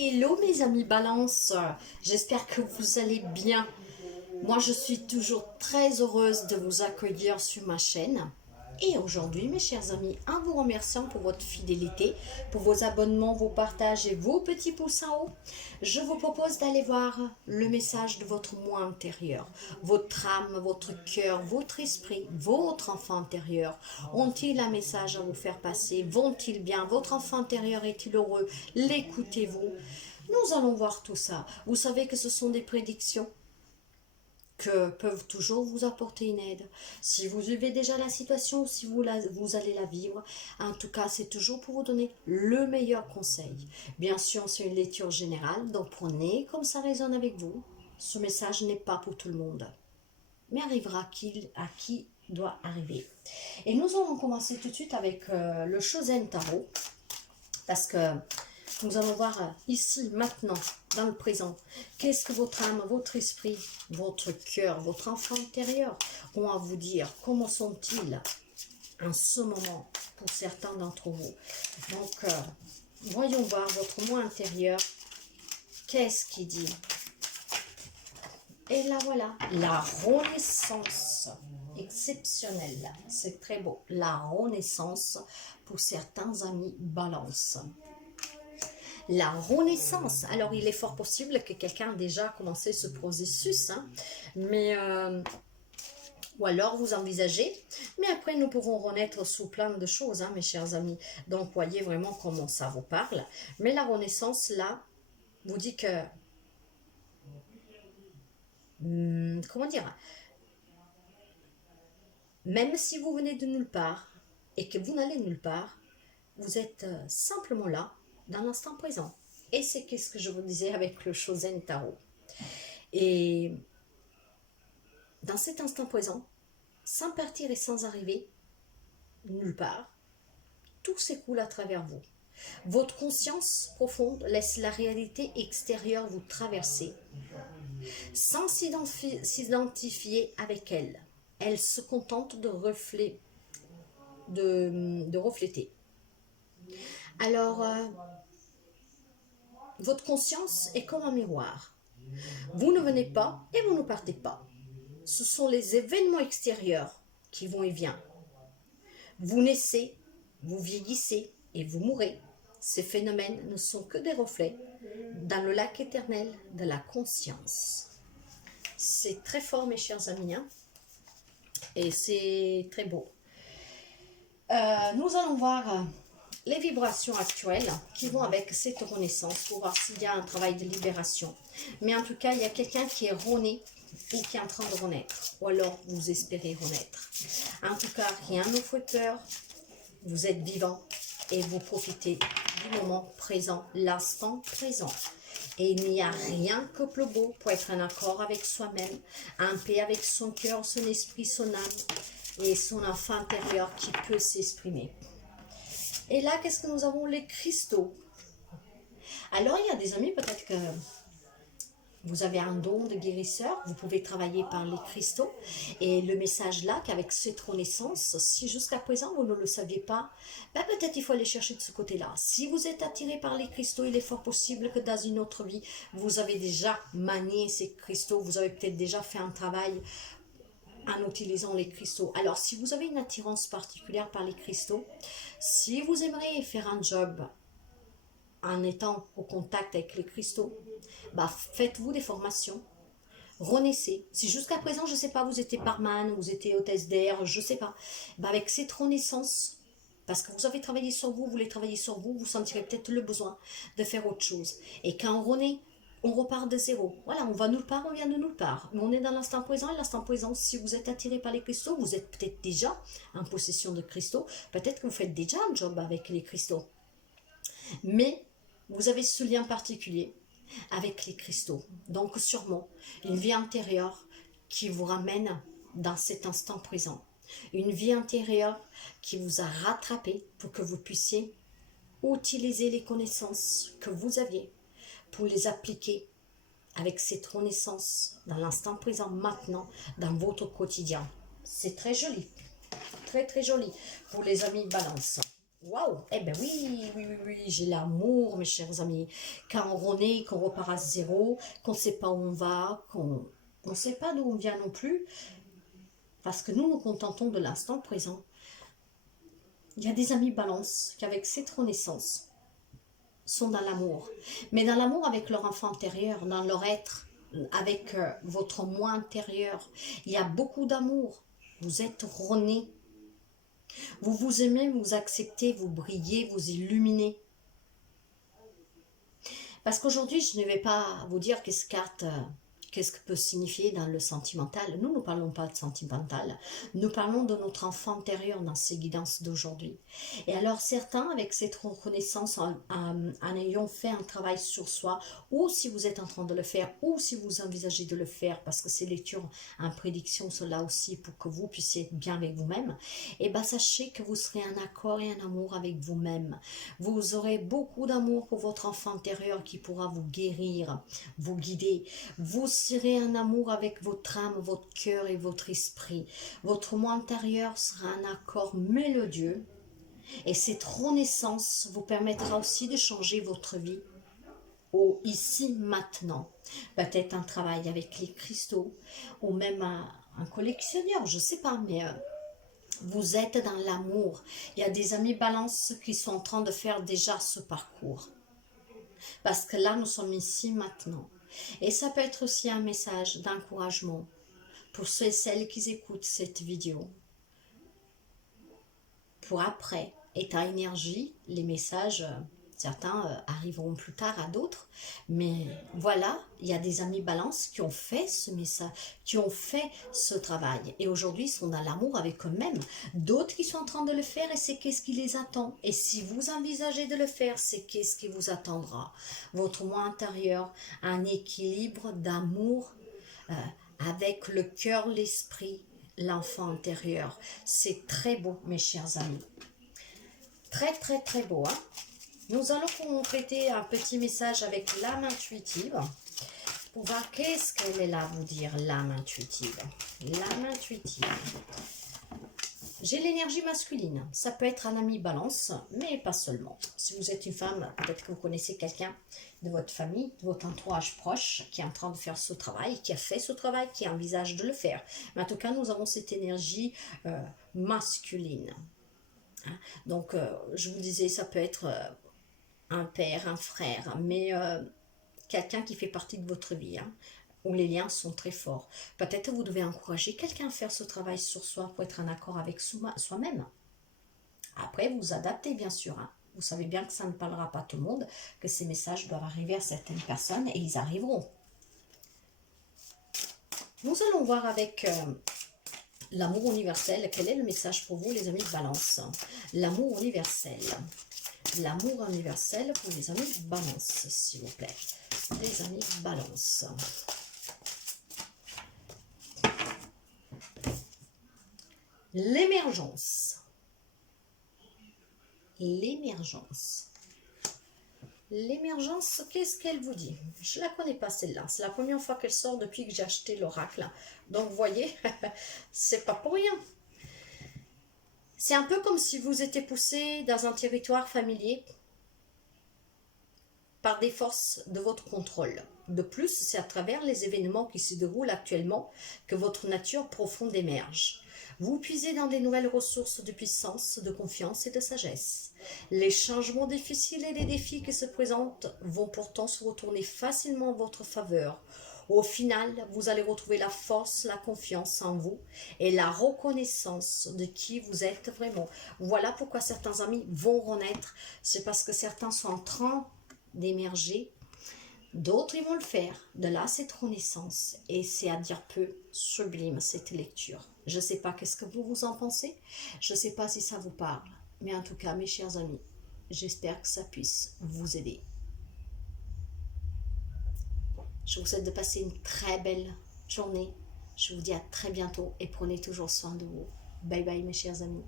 Hello mes amis Balance, j'espère que vous allez bien. Moi je suis toujours très heureuse de vous accueillir sur ma chaîne. Et aujourd'hui mes chers amis, en vous remerciant pour votre fidélité, pour vos abonnements, vos partages et vos petits pouces en haut, je vous propose d'aller voir le message de votre moi intérieur, votre âme, votre cœur, votre esprit, votre enfant intérieur. Ont-ils un message à vous faire passer? Vont-ils bien? Votre enfant intérieur est-il heureux? L'écoutez-vous? Nous allons voir tout ça. Vous savez que ce sont des prédictions que peuvent toujours vous apporter une aide. Si vous vivez déjà la situation ou si vous allez la vivre, en tout cas, c'est toujours pour vous donner le meilleur conseil. Bien sûr, c'est une lecture générale, donc prenez comme ça résonne avec vous. Ce message n'est pas pour tout le monde, mais arrivera à qui doit arriver. Et nous allons commencer tout de suite avec le Shozen Tarot, parce que nous allons voir ici, maintenant, dans le présent, qu'est-ce que votre âme, votre esprit, votre cœur, votre enfant intérieur ont à vous dire. Comment sont-ils en ce moment pour certains d'entre vous. Donc, voyons voir votre moi intérieur. Qu'est-ce qu'il dit? Et là, voilà, la renaissance exceptionnelle. C'est très beau. La renaissance pour certains amis Balance. La renaissance. Alors, il est fort possible que quelqu'un a déjà commencé ce processus, hein, mais ou alors vous envisagez, mais après nous pouvons renaître sous plein de choses, hein, mes chers amis. Donc, voyez vraiment comment ça vous parle. Mais la renaissance, là, vous dit que, comment dire, même si vous venez de nulle part et que vous n'allez nulle part, vous êtes simplement là, dans l'instant présent. Et c'est ce que je vous disais avec le Shozen Tarot. Et dans cet instant présent, sans partir et sans arriver nulle part, tout s'écoule à travers vous. Votre conscience profonde laisse la réalité extérieure vous traverser, sans s'identifier avec elle. Elle se contente de refléter. Alors, votre conscience est comme un miroir. Vous ne venez pas et vous ne partez pas. Ce sont les événements extérieurs qui vont et viennent. Vous naissez, vous vieillissez et vous mourrez. Ces phénomènes ne sont que des reflets dans le lac éternel de la conscience. C'est très fort, mes chers amis, hein? Et c'est très beau. Nous allons voir les vibrations actuelles qui vont avec cette renaissance pour voir s'il y a un travail de libération. Mais en tout cas, il y a quelqu'un qui est rené ou qui est en train de renaître. Ou alors, vous espérez renaître. En tout cas, rien ne fait peur. Vous êtes vivant et vous profitez du moment présent, l'instant présent. Et il n'y a rien que plus beau pour être en accord avec soi-même, en paix avec son cœur, son esprit, son âme et son enfant intérieur qui peut s'exprimer. Et là, qu'est-ce que nous avons? Les cristaux. Alors, il y a des amis, peut-être que vous avez un don de guérisseur, vous pouvez travailler par les cristaux. Et le message là, qu'avec cette renaissance, si jusqu'à présent vous ne le saviez pas, ben peut-être il faut aller chercher de ce côté-là. Si vous êtes attiré par les cristaux, il est fort possible que dans une autre vie, vous avez déjà manié ces cristaux, vous avez peut-être déjà fait un travail en utilisant les cristaux. Alors, si vous avez une attirance particulière par les cristaux, si vous aimeriez faire un job en étant au contact avec les cristaux, bah, faites-vous des formations, renaissez. Si jusqu'à présent, je ne sais pas, vous étiez barman, vous étiez hôtesse d'air, je ne sais pas, bah, avec cette renaissance, parce que vous avez travaillé sur vous, vous voulez travailler sur vous, vous sentirez peut-être le besoin de faire autre chose. Et quand on renaît, on repart de zéro. Voilà, on va nulle part, on vient de nulle part. Mais on est dans l'instant présent, et l'instant présent, si vous êtes attiré par les cristaux, vous êtes peut-être déjà en possession de cristaux, peut-être que vous faites déjà un job avec les cristaux. Mais vous avez ce lien particulier avec les cristaux. Donc sûrement une vie antérieure qui vous ramène dans cet instant présent. Une vie antérieure qui vous a rattrapé pour que vous puissiez utiliser les connaissances que vous aviez pour les appliquer avec cette renaissance dans l'instant présent, maintenant, dans votre quotidien. C'est très joli, très très joli pour les amis Balance. Waouh! Eh ben oui, oui, oui, oui, j'ai l'amour, mes chers amis. Quand on renaît, qu'on repart à zéro, qu'on ne sait pas où on va, qu'on ne sait pas d'où on vient non plus, parce que nous nous contentons de l'instant présent. Il y a des amis balance qui, avec cette renaissance, sont dans l'amour. Mais dans l'amour avec leur enfant intérieur, dans leur être, avec votre moi intérieur. Il y a beaucoup d'amour. Vous êtes rené. Vous vous aimez, vous acceptez, vous brillez, vous illuminez. Parce qu'aujourd'hui, je ne vais pas vous dire qu'est-ce que peut signifier dans le sentimental. Nous ne parlons pas de sentimental. Nous parlons de notre enfant intérieur dans ces guidances d'aujourd'hui. Et alors certains, avec cette reconnaissance, en ayant fait un travail sur soi, ou si vous êtes en train de le faire, ou si vous envisagez de le faire, parce que ces lectures en prédiction sont là aussi pour que vous puissiez être bien avec vous-même, et bien sachez que vous serez en accord et en amour avec vous-même. Vous aurez beaucoup d'amour pour votre enfant intérieur qui pourra vous guérir, vous guider. Vous serez en amour avec votre âme, votre cœur et votre esprit. Votre moi intérieur sera un accord mélodieux. Et cette renaissance vous permettra aussi de changer votre vie au ici, maintenant. Peut-être un travail avec les cristaux ou même un collectionneur, je ne sais pas, mais vous êtes dans l'amour. Il y a des amis balance qui sont en train de faire déjà ce parcours. Parce que là, nous sommes ici maintenant. Et ça peut être aussi un message d'encouragement pour ceux et celles qui écoutent cette vidéo. Pour après, état énergie, les messages, certains arriveront plus tard à d'autres, mais voilà, il y a des amis balance qui ont fait ce message, qui ont fait ce travail, et aujourd'hui ils sont dans l'amour avec eux-mêmes. D'autres qui sont en train de le faire, et c'est qu'est-ce qui les attend. Et si vous envisagez de le faire, c'est qu'est-ce qui vous attendra. Votre moi intérieur, un équilibre d'amour avec le cœur, l'esprit, l'enfant intérieur. C'est très beau, mes chers amis. Très, très, très beau. Hein? Nous allons compléter un petit message avec l'âme intuitive pour voir qu'est-ce qu'elle est là à vous dire, l'âme intuitive. L'âme intuitive. J'ai l'énergie masculine. Ça peut être un ami balance, mais pas seulement. Si vous êtes une femme, peut-être que vous connaissez quelqu'un de votre famille, de votre entourage proche, qui est en train de faire ce travail, qui a fait ce travail, qui envisage de le faire. Mais en tout cas, nous avons cette énergie masculine. Hein? Donc, je vous disais, ça peut être un père, un frère, mais quelqu'un qui fait partie de votre vie. Hein, où les liens sont très forts. Peut-être que vous devez encourager quelqu'un à faire ce travail sur soi pour être en accord avec soi-même. Après, vous adaptez bien sûr. Hein. Vous savez bien que ça ne parlera pas à tout le monde, que ces messages doivent arriver à certaines personnes et ils arriveront. Nous allons voir avec l'amour universel. Quel est le message pour vous, les amis de Balance? L'amour universel. L'amour universel pour les amis de Balance, s'il vous plaît. Les amis de Balance. L'émergence. L'émergence. L'émergence, qu'est-ce qu'elle vous dit? Je ne la connais pas celle-là. C'est la première fois qu'elle sort depuis que j'ai acheté l'oracle. Donc, vous voyez, c'est pas pour rien. C'est un peu comme si vous étiez poussé dans un territoire familier par des forces de votre contrôle. De plus, c'est à travers les événements qui se déroulent actuellement que votre nature profonde émerge. Vous puisez dans des nouvelles ressources de puissance, de confiance et de sagesse. Les changements difficiles et les défis qui se présentent vont pourtant se retourner facilement en votre faveur. Au final, vous allez retrouver la force, la confiance en vous et la reconnaissance de qui vous êtes vraiment. Voilà pourquoi certains amis vont renaître. C'est parce que certains sont en train d'émerger. D'autres, ils vont le faire. De là, cette renaissance. Et c'est à dire peu sublime, cette lecture. Je ne sais pas qu'est-ce que vous en pensez. Je ne sais pas si ça vous parle. Mais en tout cas, mes chers amis, j'espère que ça puisse vous aider. Je vous souhaite de passer une très belle journée. Je vous dis à très bientôt et prenez toujours soin de vous. Bye bye, mes chers amis.